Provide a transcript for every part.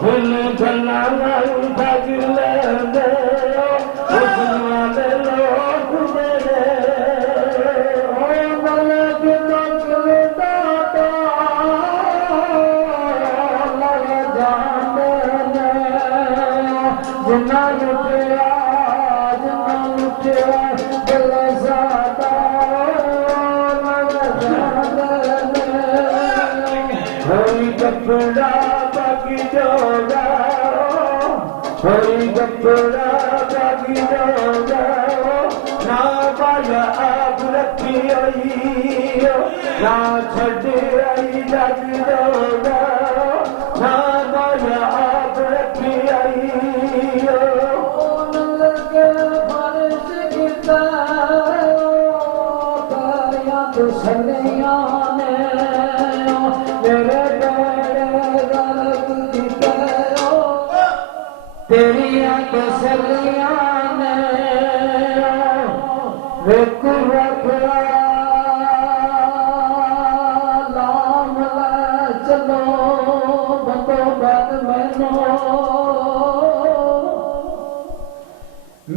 full फला भाग लेंदे हुस्न दे लोग मेरे मलक तकदा तो लग जाने जिन्ना लुटिया दिल सादा लग जाने होई कपड़ा बाकी जोगा होई कपड़ा बाकी जोगा ना पाया आप रखी आई ना छड़ आई लग जोगा ना पाया आप रखी आई लगे फर्श गिरता पाया तो सनिया ने मेरे तेरिया तसलियां ने वेकु रखला लाम ला चलो बंदो बन मैनो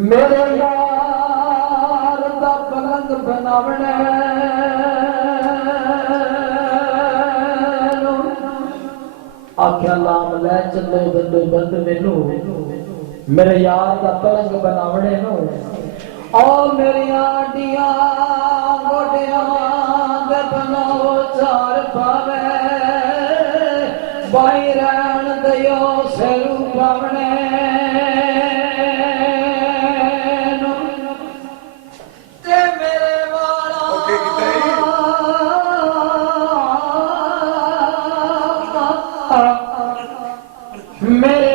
मेरे यार दा पलंग बनावने आख्या लाम लै चलो बंदो बंद मैनू मेरे यार का पलंग बनावने नो ओ मेरिया डिया गोडिया दे बनाओ चार पावे बाई रहन दियो सेरू पावने ते मेरे वाला मेरे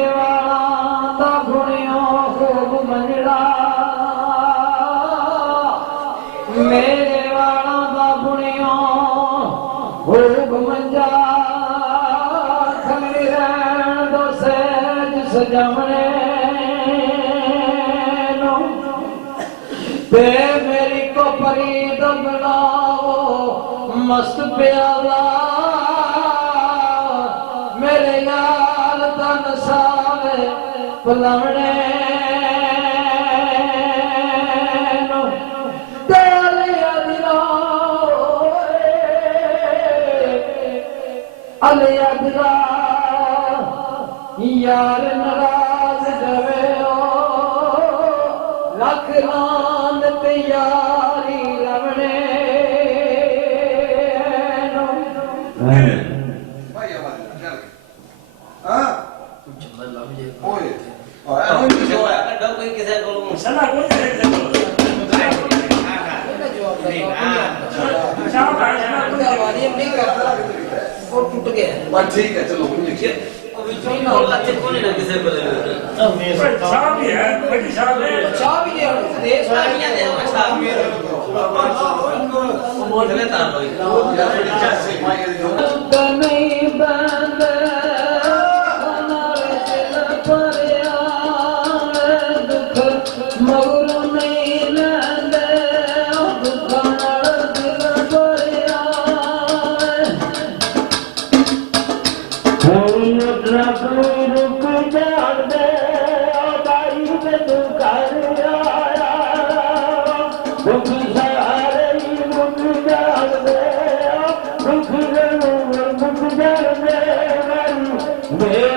मेरे वाला दा बुनिया भोग मंजा खड़ी रहन दो सेज सजावने नो ते मेरी को फरीद बनाओ मस्त प्याला मेरे यार दा नसावे पलवने अलिया यार नाराज जवे लख लान ते यारी रवणे टूट गया ठीक है चलो लिखिए मेरा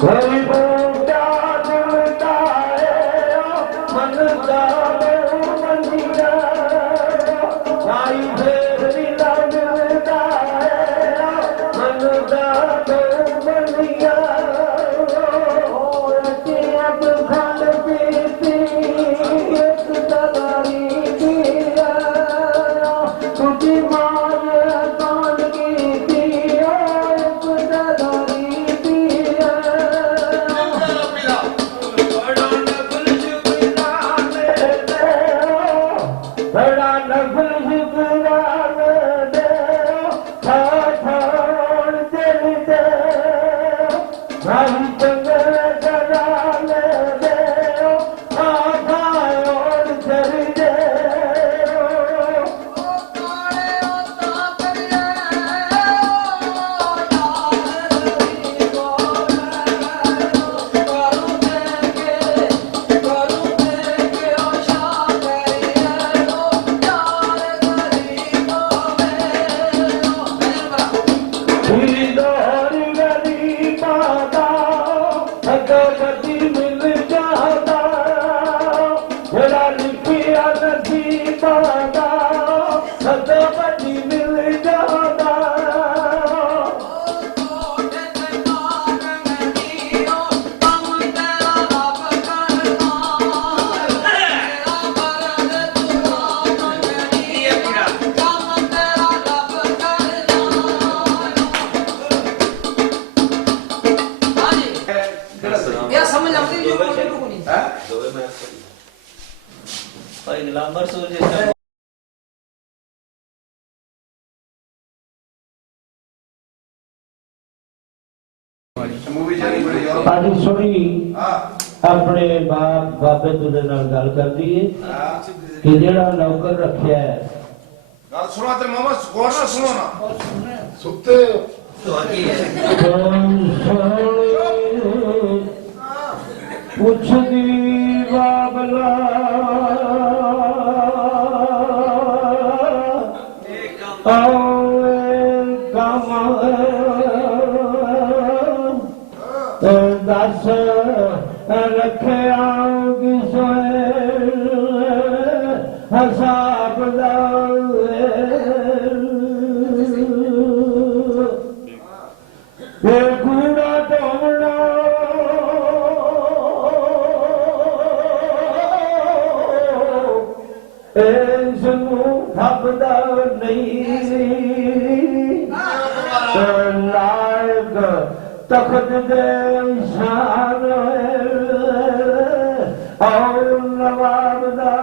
कोई बूटा मिलता है मन का मंदिरा भाई फेरी मिलता है मन का मंदिरा अब खान पीती एक दलारी दिया तुझी मार कौन की दिया एक दलारी दिया बड़ा नफल शुक्रान दे छोड़ दिल दे भाई चंगल सजाल दे और चल दे दौरी गली माता भगवती मिल जाता बड़ा लिखिया नदी माता भगवती मिल जाता ਇਹ ਸਮਝ ਆਉਂਦੀ ਜੋ ਕੋਈ ਨਹੀਂ ਹੈ ਭਾਈ ਗਲਾਮਰ ਸੂਰਜ ਮੂਵੀ ਜਾਨੀ ਬੜੀ ਯਾਰ ਸਾਡੀ ਸੁਣੀ ਹਾਂ ਆਪਣੇ ਬਾਬੇ ਤੁਦੇ ਨਾਲ ਗੱਲ ਕਰਦੀ ਏ ਹਾਂ ਕਿ ਜਿਹੜਾ ਨੌਕਰ ਰੱਖਿਆ ਹੈ ਗੱਲ ਸੁਣਾ ਤੇ ਮਾਮਾ ਗੌਰ ਨਾਲ ਸੁਣੋ ਨਾ ਸੁੱਤੇ ਤੁਹਾਡੀ ਹੈ ਪੁੱਛਦੀ ਬਾਬਲਾ ਆਏ ਕਮ ਦਸ ਰੱਖਿਆ ਕਿਸੋਏ ਹਸਾਬ ਦਾ ਕੂੜਾ ਢੋਣਾ ਇਸ ਨੂੰ ਠੱਪਦਾ ਨਹੀਂ ਲਾਇਕ ਤਖਤ ਦੇ ਸ਼ਾਨ ਔਰ ਨਵਾਬ ਦਾ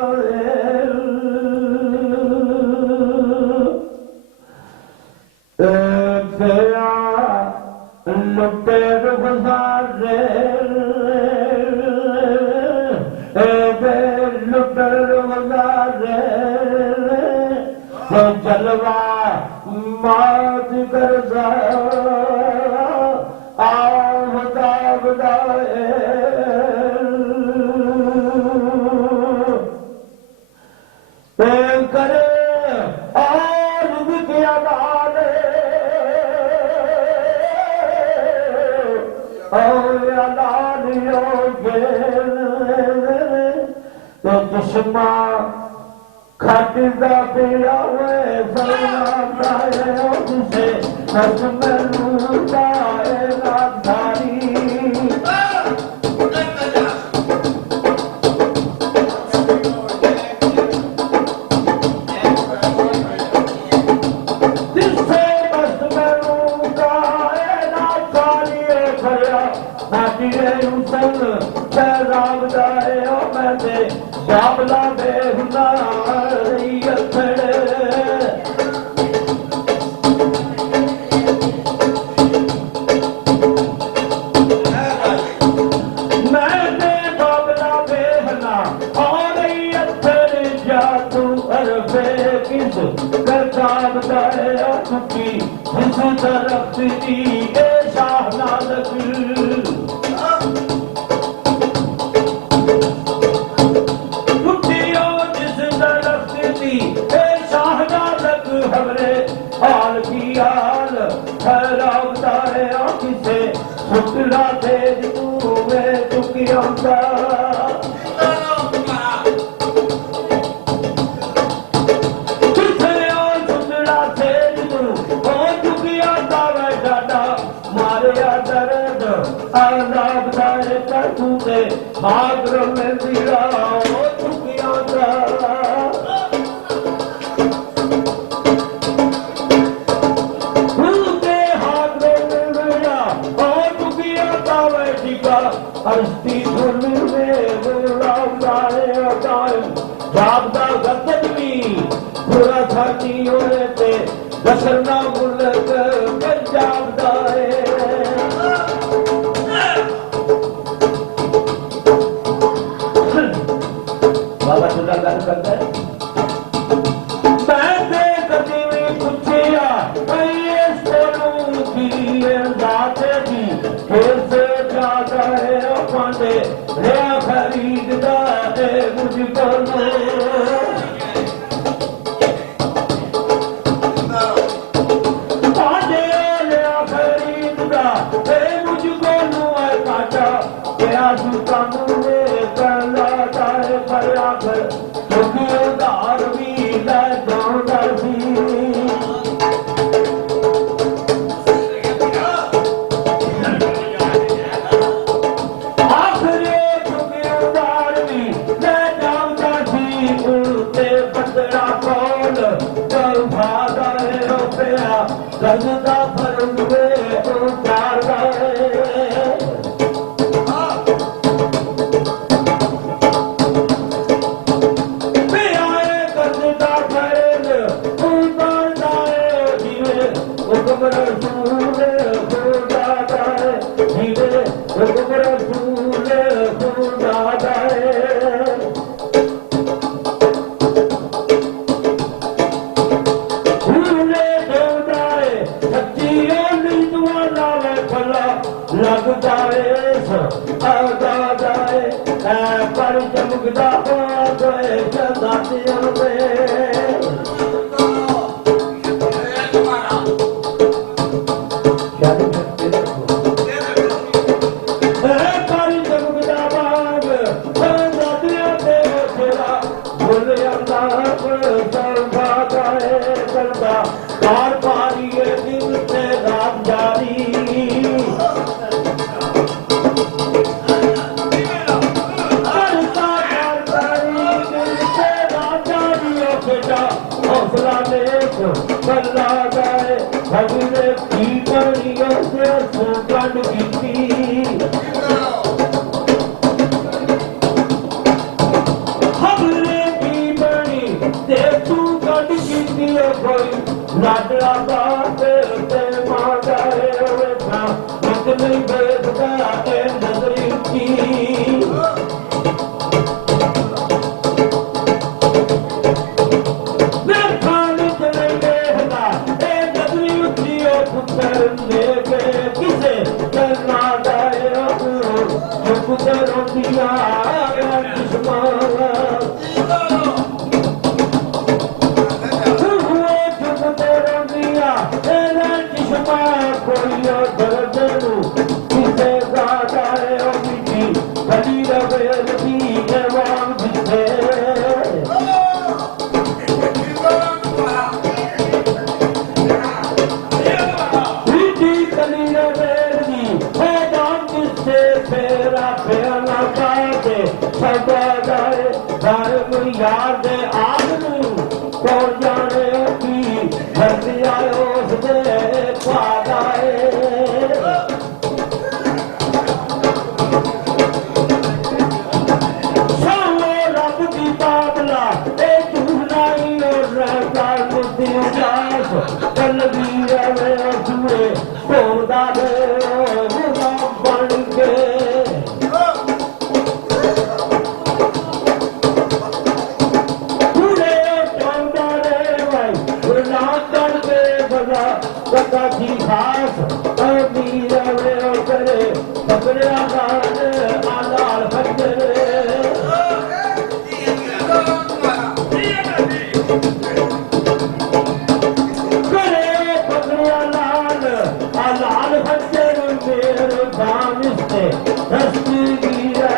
ਪਿਆ ਲੁੱਟੇ ਗੁਜ਼ਾਰੇ ਲੁੱਟਰ ਗੁਜ਼ਾਰੇ ਜਲਵਾ ਮਾਤ ਕਰਦਾ ਆਵਦਾ ਬਦਾਏ ਕਰੇ ਆਰ ਵਿਗਿਆ ਬਾਲੇ ਔਰ ਅਲਾਲਿਓ ਤੇ ਚਸ਼ਮਾ ਖੱਟ ਦਾ ਪਿਆ ਵੇ ਸਲਾਮਾ ਉਸੇ ਹਸਮਨ ਦਾਏ ਨਾ ਧਾਰੀ ਬਾਬਲਾ ਬੇਹੁਦਾ ਰਹੀ ਅਥੜੇ ਮੈਂ ਤੇ ਬਾਬਲਾ ਬੇਹਨਾ ਆ ਰਹੀ ਅਥੜੇ ਜਾ ਤੂੰ ਅਰਬੇ ਕਿਸ ਕਰਦਾ ਬਤਾਏ ਅਖੀ ਜਿਸ ਤਰਫ ਦੀ ਏ ਸ਼ਾਹ ਨਾਨਕ हाल की हाल ठहरावता है किसे सुतरा तेज ਚੁੱਕਿਆ ਦਾ भाद्र में दिया चुकिया के हाथ में दिया चुकिया था वैदिका हस्ती धुन में जागदा गदवी पूरा छाती होने पे दसरना मुल्क जागदा है बाबा सुधा गल करता है मैं कभी भी पूछिया कैसे जाता है पांडे खरीदता है मुझको पांडे खरीदता है मुझको काटा क्या सुल्तान गंदा फर्म में उतारदा लगता है पर चमकदा गए दातियों लाडला बात मां जाए नहीं बेदगा नजरी की किसे करना जाए रोटियां याद आदमी तो जाने की धरती आयो उसने पादाए सामने रब की बाबला एक झूलाई और रहकार मुद्दी उदास कलबी रवे जुए तोड़ा बन के लाल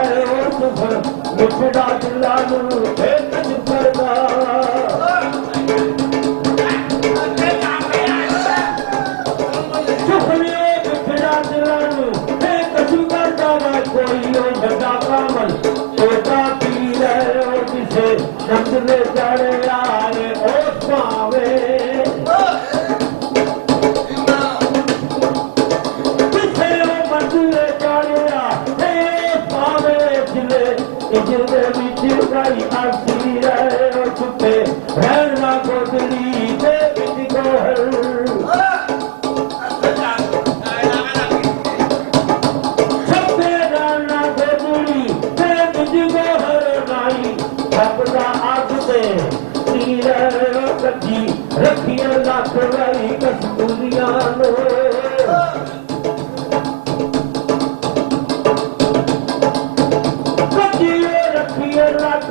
ਮਾਰਿਆ ਇਹ ਪਾਵੇ ਜਿਲੇ ਜਿਹਦੇ ਵਿੱਚ ਗਾਈ ਆਸੀ ਰਹੇ ਉਹ ਛੁੱਟੇ ਰਹਿਣ ਨਾ ਗੋਦੜੀ ਦੇ ਵਿੱਚ ਗੋਹਰ ਛੱਪੇ ਨਾਲ ਨਾ ਗੋਦੜੀ ਦੇ ਵਿੱਚ ਗੋਹਰ ਨਾਈ ਛੱਪਦਾ ਅੱਗ ਤੇ ਨੀਰ ਕੱਢੀ ਰੱਖੀਆਂ ਲੱਖ ਵਾਰੀ ਕਸਤੂਰੀਆਂ ਨੂੰ